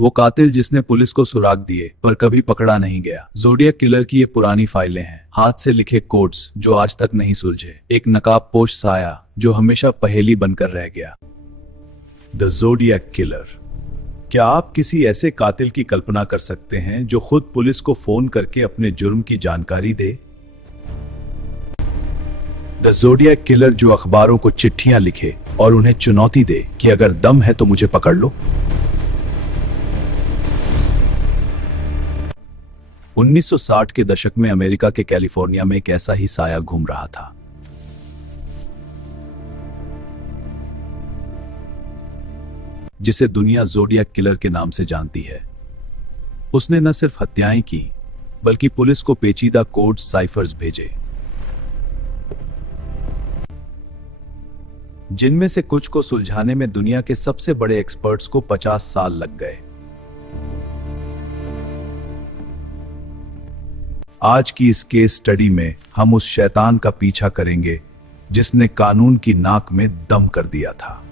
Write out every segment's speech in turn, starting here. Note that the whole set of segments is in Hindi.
वो कातिल जिसने पुलिस को सुराग दिए पर कभी पकड़ा नहीं गया। ज़ोडिएक किलर की ये पुरानी फाइलें हैं, हाथ से लिखे कोड्स जो आज तक नहीं सुलझे, एक नकाबपोश साया जो हमेशा पहेली बनकर रह गया। The zodiac killer. क्या आप किसी ऐसे कातिल की कल्पना कर सकते हैं जो खुद पुलिस को फोन करके अपने जुर्म की जानकारी दे? द ज़ोडिएक किलर जो अखबारों को चिट्ठियां लिखे और उन्हें चुनौती दे कि अगर दम है तो मुझे पकड़ लो। 1960 के दशक में अमेरिका के कैलिफोर्निया में एक ऐसा ही साया घूम रहा था। जिसे दुनिया ज़ोडिएक किलर के नाम से जानती है। उसने न सिर्फ हत्याएं की बल्कि पुलिस को पेचीदा कोड साइफर्स भेजे, जिनमें से कुछ को सुलझाने में दुनिया के सबसे बड़े एक्सपर्ट्स को 50 साल लग गए। आज की इस केस स्टडी में हम उस शैतान का पीछा करेंगे जिसने कानून की नाक में दम कर दिया था।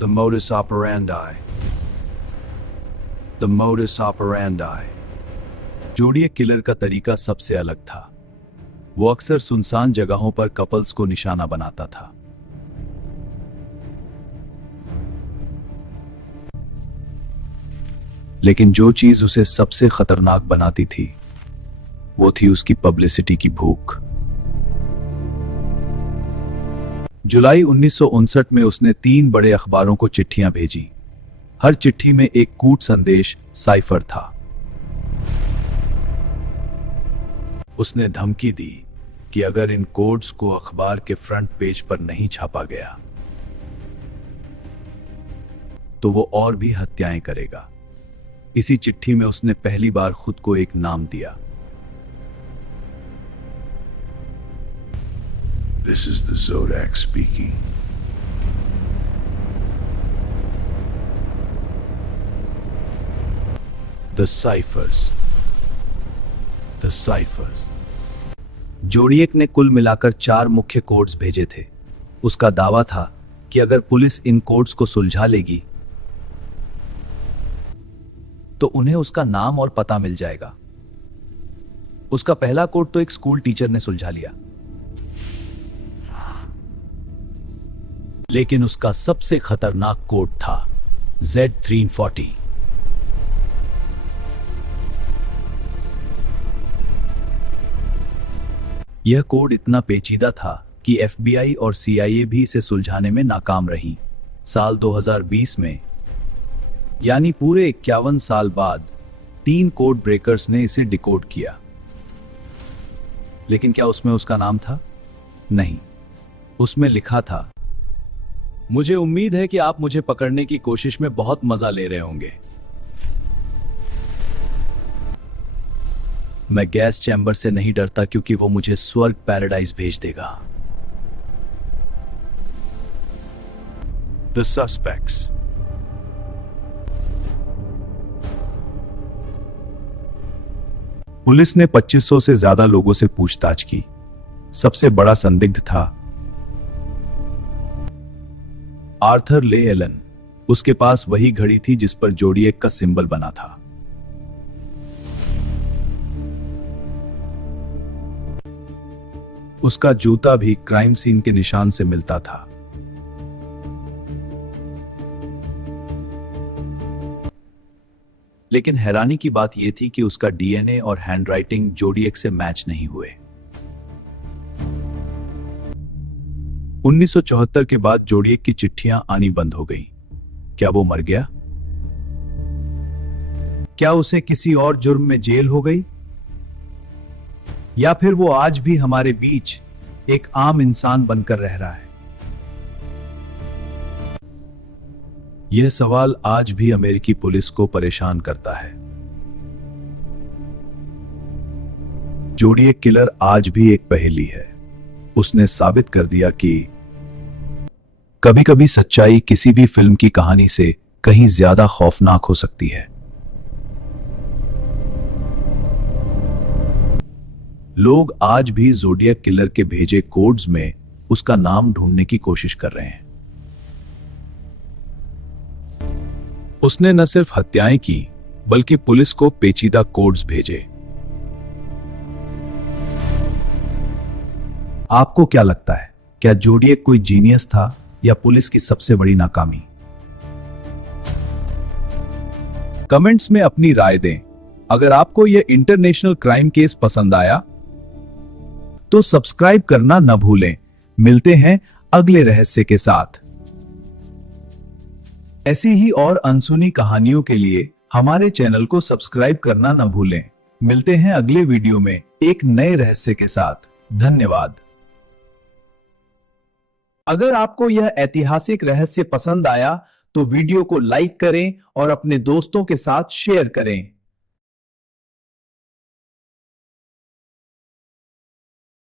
The modus operandi. The modus operandi. Zodiac killer का तरीका सबसे अलग था। वो अक्सर सुनसान जगहों पर कपल्स को निशाना बनाता था। लेकिन जो चीज उसे सबसे खतरनाक बनाती थी वो थी उसकी पब्लिसिटी की भूख। जुलाई 1959 में उसने 3 बड़े अखबारों को चिट्ठियां भेजी। हर चिट्ठी में एक कूट संदेश साइफर था। उसने धमकी दी कि अगर इन कोड्स को अखबार के फ्रंट पेज पर नहीं छापा गया तो वो और भी हत्याएं करेगा। इसी चिट्ठी में उसने पहली बार खुद को एक नाम दिया। This is the Zodiac speaking. The ciphers. The ciphers. Zodiac ने कुल मिलाकर 4 मुख्य कोड्स भेजे थे। उसका दावा था कि अगर पुलिस इन कोड्स को सुलझा लेगी तो उन्हें उसका नाम और पता मिल जाएगा। उसका पहला कोड तो एक स्कूल टीचर ने सुलझा लिया, लेकिन उसका सबसे खतरनाक कोड था Z340। यह कोड इतना पेचीदा था कि FBI और CIA भी इसे सुलझाने में नाकाम रही। साल 2020 में, यानी पूरे 51 साल बाद, 3 कोड ब्रेकर्स ने इसे डिकोड किया। लेकिन क्या उसमें उसका नाम था? नहीं, उसमें लिखा था, मुझे उम्मीद है कि आप मुझे पकड़ने की कोशिश में बहुत मजा ले रहे होंगे। मैं गैस चैम्बर से नहीं डरता क्योंकि वो मुझे स्वर्ग पैराडाइज भेज देगा। The suspects. पुलिस ने 2500 से ज्यादा लोगों से पूछताछ की। सबसे बड़ा संदिग्ध था आर्थर ले एलन। उसके पास वही घड़ी थी जिस पर ज़ोडिएक का सिंबल बना था। उसका जूता भी क्राइम सीन के निशान से मिलता था। लेकिन हैरानी की बात यह थी कि उसका DNA और हैंडराइटिंग ज़ोडिएक से मैच नहीं हुए। 1974 के बाद ज़ोडिएक की चिट्ठियां आनी बंद हो गईं। क्या वो मर गया? क्या उसे किसी और जुर्म में जेल हो गई? या फिर वो आज भी हमारे बीच एक आम इंसान बनकर रह रहा है? यह सवाल आज भी अमेरिकी पुलिस को परेशान करता है। ज़ोडिएक किलर आज भी एक पहेली है। उसने साबित कर दिया कि कभी-कभी सच्चाई किसी भी फिल्म की कहानी से कहीं ज्यादा खौफनाक हो सकती है। लोग आज भी ज़ोडिएक किलर के भेजे कोड्स में उसका नाम ढूंढने की कोशिश कर रहे हैं। उसने न सिर्फ हत्याएं की बल्कि पुलिस को पेचीदा कोड्स भेजे। आपको क्या लगता है, क्या जोडियक कोई जीनियस था या पुलिस की सबसे बड़ी नाकामी? कमेंट्स में अपनी राय दें। अगर आपको यह इंटरनेशनल क्राइम केस पसंद आया तो सब्सक्राइब करना न भूलें। मिलते हैं अगले रहस्य के साथ। ऐसी ही और अनसुनी कहानियों के लिए हमारे चैनल को सब्सक्राइब करना न भूलें। मिलते हैं अगले वीडियो में एक नए रहस्य के साथ। धन्यवाद। अगर आपको यह ऐतिहासिक रहस्य पसंद आया तो वीडियो को लाइक करें और अपने दोस्तों के साथ शेयर करें।